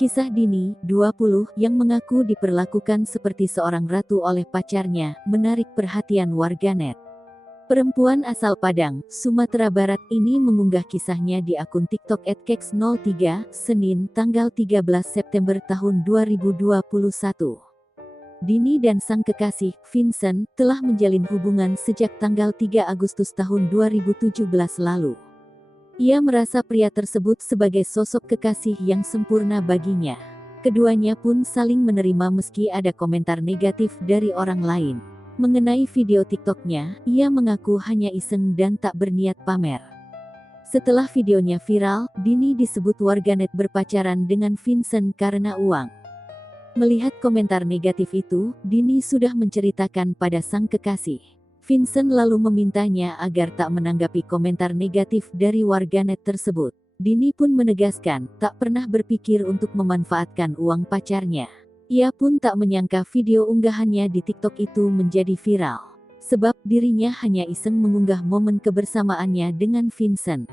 Kisah Dini, 20, yang mengaku diperlakukan seperti seorang ratu oleh pacarnya, menarik perhatian warganet. Perempuan asal Padang, Sumatera Barat ini mengunggah kisahnya di akun TikTok @keks03, Senin, tanggal 13 September tahun 2021. Dini dan sang kekasih, Vincent, telah menjalin hubungan sejak tanggal 3 Agustus tahun 2017 lalu. Ia merasa pria tersebut sebagai sosok kekasih yang sempurna baginya. Keduanya pun saling menerima meski ada komentar negatif dari orang lain. Mengenai video TikToknya, ia mengaku hanya iseng dan tak berniat pamer. Setelah videonya viral, Dini disebut warganet berpacaran dengan Vincent karena uang. Melihat komentar negatif itu, Dini sudah menceritakan pada sang kekasih. Vincent lalu memintanya agar tak menanggapi komentar negatif dari warganet tersebut. Dini pun menegaskan, tak pernah berpikir untuk memanfaatkan uang pacarnya. Ia pun tak menyangka video unggahannya di TikTok itu menjadi viral. Sebab dirinya hanya iseng mengunggah momen kebersamaannya dengan Vincent.